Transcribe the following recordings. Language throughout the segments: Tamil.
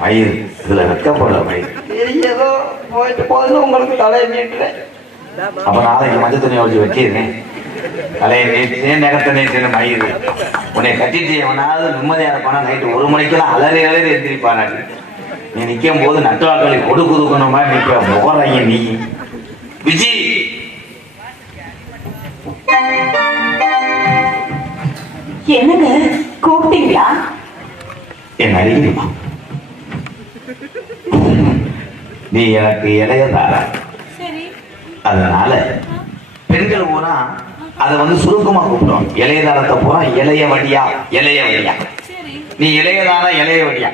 மயிர் இதுல வெக்கப்படல மயிர் சரி ஏதோ போயிட்டு போகுது உங்களுக்கு தலையை நீட்டுறேன். அப்ப நாளைக்கு மஞ்சள் துணியை வச்சு வைக்கிறேன். தலையை நீட்டு நகத்தை நீட்டு மயிர் உன்னை கட்டிட்டு எவனாவது நிம்மதியா இருப்பானா நைட்டு ஒரு மணிக்கெல்லாம் அலறி அலறி எந்திரிப்பானா நீ? நிக்கும் போது நட்டுவாக்களை கொடுக்கு கொடுக்கணும் மாதிரி நிற்க முகரைய நீ. விஜி! என்னங்க கூப்பிட்டீங்களா? என் அருகில் நீ எனக்கு இளையதாரா சரி. அதனால பெண்கள் பூரா அதை வந்து சுருக்கமா கூப்பிட்டோம் இளையதாரத்தை பூரா இளைய வடியா இளைய வடியா சரி. நீ இளையதாரா இளைய வடியா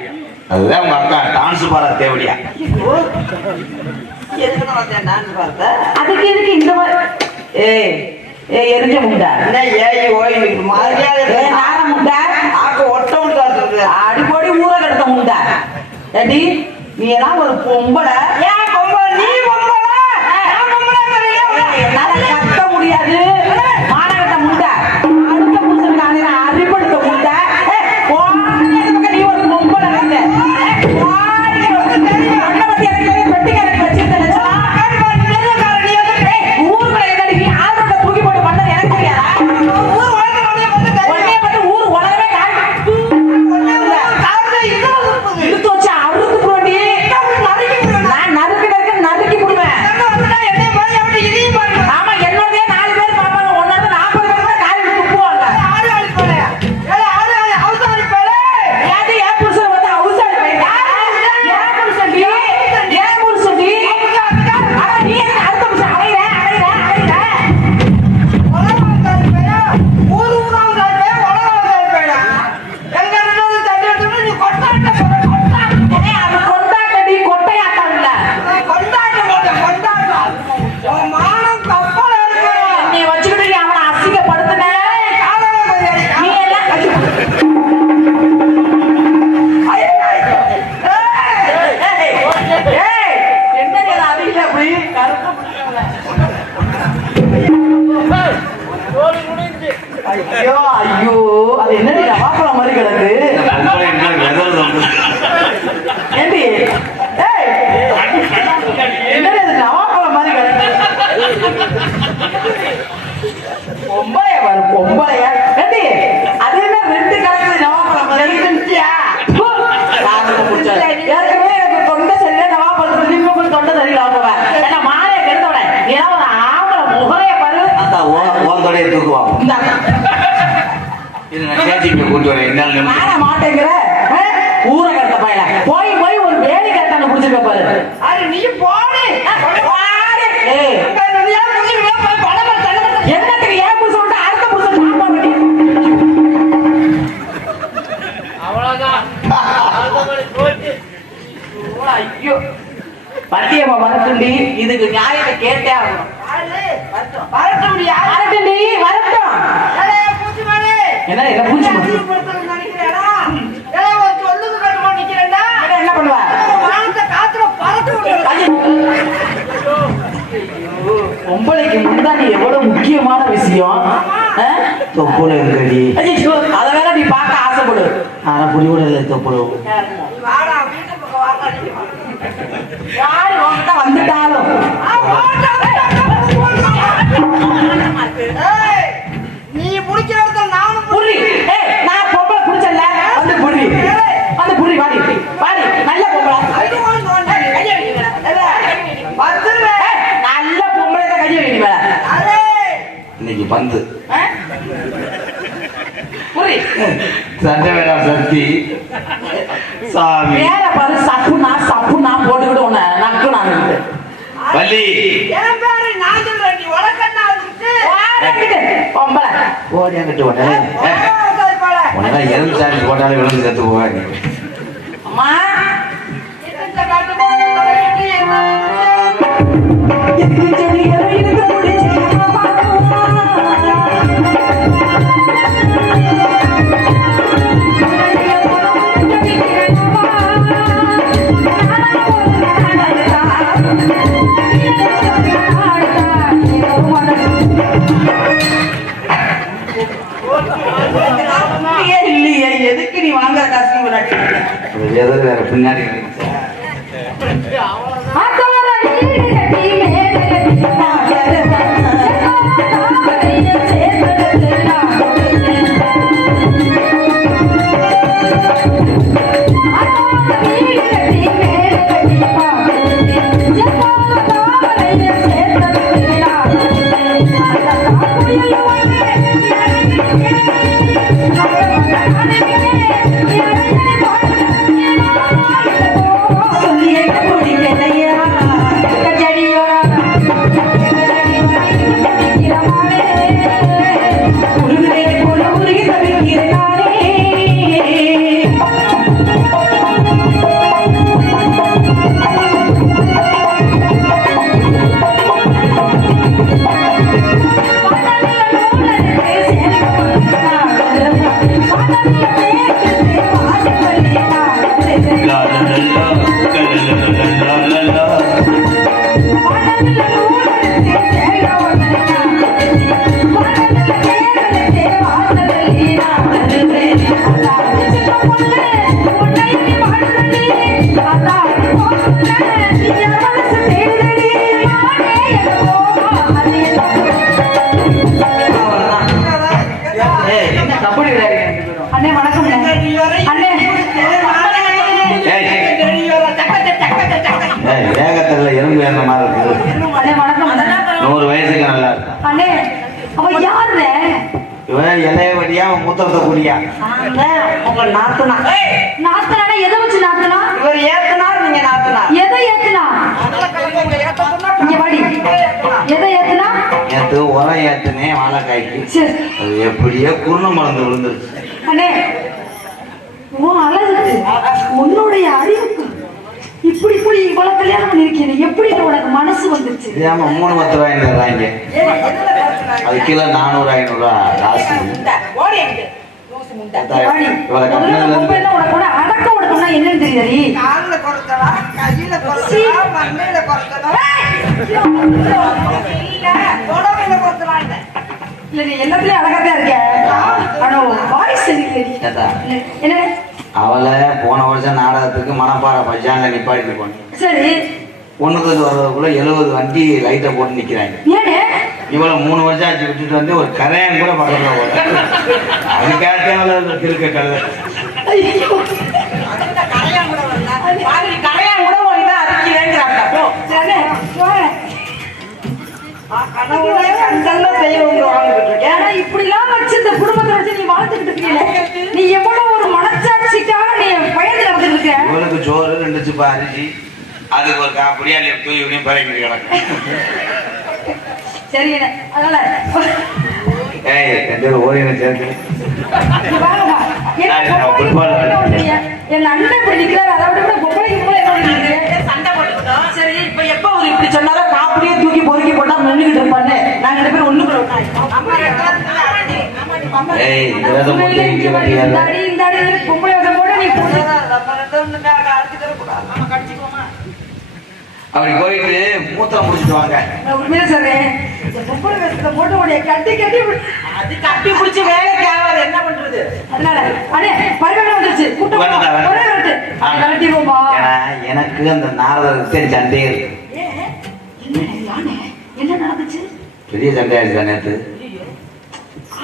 அதுதான் உங்க அக்கா டான்ஸ் பாட தேவடியா. அதுக்கு எதுக்கு இந்த மாதிரி ஏய் ஏய் எரிஞ்ச முண்டா. என்ன ஏறி ஓய்வு மாதிரியாக ஏய் நார முண்டா. ஆக்க ஒட்ட விட்டு அடிப்படி ஊற கிடத்த முண்டா. ஏடி நீ எல்லாம் ஒரு பொம்பளை பொம்பளை இந்தாங்க இது நான் கேட்டிங்க கூட்டு வரேன். என்னால் நிம்மதி. மாற மாட்டேங்கிற ஆ? ஊரை கட்ட பையல. போய் போய் ஒரு வேலி கட்டான புடிச்சிருக்க பாரு. வாடி. ஏய், என்னத்துக்கு ஏன் புருஷன் விட்டு அடுத்த புருஷன் பண்ணி? ஓ, ஐயோ. பட்டியம்மா வரட்டுண்டி இதுக்கு நியாயத்தை கேட்டே ஆகணும். வரட்டுண்டி வரட்டும் என்ன என்ன பூச்சி மருந்து? என்ன என்ன பண்ணுவ ஐயோ. பொம்பளைக்கு முந்தானி எவ்வளவு முக்கியமான விஷயம்? ஆ? தொப்புல இருக்கடி அத வேற நீ பார்க்க ஆசைப்படு. ஆனா புளி கூட இல்லை யாரு இன்னைக்கு பந்து. சண்டை வேணாம் சக்தி. சாமி. மேல பாரு சப்புனா சப்புனா போட்டுக்கிட்டு உன்னை நக்கு நான் வள்ளி. என் பேரு நான் சொல்றேன் நீ உலகண்ணா இருக்கு பொம்பளை. ஓடியாங்கிட்டு உடனே. உனக்கு எறும்பு சாமி போட்டாலே விழுந்து செத்து போவாங்க. அம்மா. ஏதோ வேற பின்னாடி கபடி விளையாடுங்க அண்ணே வணக்கம் அண்ணே. வேகத்துல எறும்பு ஏறின மாதிரி இருக்குது. அண்ணே வணக்கம் நூறு வயசுக்கு நல்லா அண்ணே அவ யாருண்ணே? இவன் இலைய வடியா அவன் மூத்திரத்தை குடியா உங்க நாத்தனா. நாத்தனா எதை வச்சு நாத்தனா? இவர் ஏத்தனார் நீங்க நாத்தனார். எதை ஏத்துனா? இங்க வாடி. எதை நேற்று உரம் ஏத்துனே வாழைக்காய்க்கு. சரி அது எப்படியோ குருண மருந்து விழுந்துருச்சு. அண்ணே உன் அழகுக்கு உன்னுடைய அறிவுக்கு இப்படி இப்படி இவ்வளவு கல்யாணம் பண்ணிருக்கேன் எப்படி உனக்கு மனசு வந்துச்சு? தெரியாம மூணு பத்து ரூபாய் தர்றாங்க அது கிலோ நானூறு ஐநூறுரூவா காசு. ஓடி வாடி. இவளை முதல்ல கட்டினதுல இல்ல நீ எல்லாத்துலயும் அழகாதான் இருக்க. ஆனா வாய்ஸ் சரியில்லை ஏத்தா, என்ன? அவளை போன வருஷம் நாடகத்துக்கு மணப்பாறை பஜான்ல நிப்பாட்டி போனேன். சரி. ஒண்ணுக்கு வர்றதுக்குள்ள எழுபது வண்டி லைட்டை போட்டு நிக்கிறாங்க. இவளை மூணு வருஷம் ஆச்சு விட்டுட்டு வந்து ஒரு கரையான் கூட பக்கத்துல போல அதுக்காக கல்ல கனவுல கண்டெல்லாம் செய்யவங்க வாழ்ந்துட்டு இருக்கேன். ஏன்னா இப்படிலாம் வச்சு இந்த குடும்பத்தை வச்சு நீ வாழ்ந்துட்டு இருக்கீங்க. நீ எவ்வளவு ஒரு மனச்சாட்சிக்காக நீ பயந்து நடந்துட்டு இருக்க? இவளுக்கு சோறு ரெண்டு சிப்பா அரிசி அதுக்கு ஒரு காப்படியா நீ தூய் இப்படியும் பறக்கிட்டு கிடக்கும் சரி அதனால ஏய் ரெண்டு பேரும் சேர்த்து? என் அண்ணன் இப்படி நிக்கிறாரு. அதை விட பொம்பளை என்ன பண்றீங்க சண்டை போட்டுக்கிட்டோம் சரி இப்ப எப்ப அவர் இப்படி சொன்னாலும் காப்பிடியே தூக்கி பொறுக்கி போட்டா மென்னுகிட்டு இருப்பாரு நாங்க ரெண்டு பேரும் ஒண்ணு கூட அம்மா ரெண்டு பேரும் ஆமாடி, ஆமாடி, அம்மா ஏய் விரதம் போட்டு இங்க இந்த வண்டியால அடி இந்த அடி பொம்பளை வேஷம் போட நீ போட்டு நம்ம ரெண்டு பேரும் அடிச்சுட்டு கூடாது நம்ம கடிச்சுக்குவோமா அப்படி போயிட்டு மூத்திரம் முடிச்சிட்டு வாங்க நான் உண்மையில சொல்றேன் பொம்பளை வேஷத்தை போட்டு உடைய கட்டி கட்டி விடு. அது கட்டி பிடிச்சி ஆகாது என்ன பண்றது அதனால அடே பரிமாணம் வந்துருச்சு கூட்டம் வரட்டு கலட்டிடுவோமா ஏன்னா எனக்கு அந்த என்ன யானை என்ன நடந்துச்சு பெரிய சண்டையாச்சு நேற்று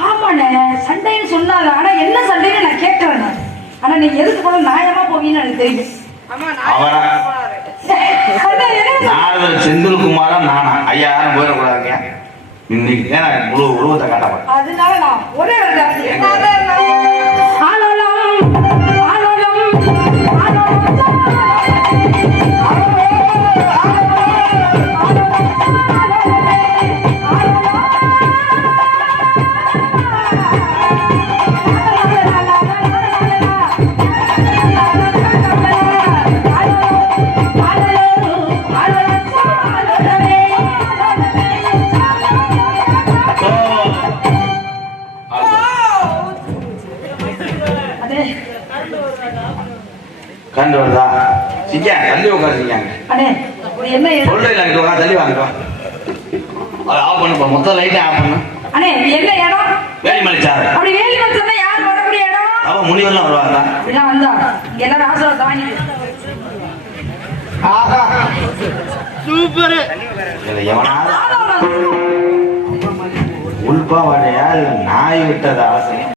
ஆமாண்ணே சண்டைன்னு சொன்னாங்க ஆனா என்ன சண்டைன்னு நான் கேட்கறேன் நான். ஆனா நீங்க எதுக்கு போன நியாயமா போவீங்கன்னு எனக்கு தெரியும். செந்தில் குமாரா நானா? ஐயா யாரும் போயிடக்கூடாதுங்க. இன்னைக்கு முழு உருவத்தை காட்டப்பேன் அதனால நான் ஒரே உட்காந்துருக்காங்க சொல்லு என்ன வந்தா எல்லாரும் ஆசீர்வாதம். வாங்கிட்டு உள்பாவாடையால் நாய் விட்டது அவசியம்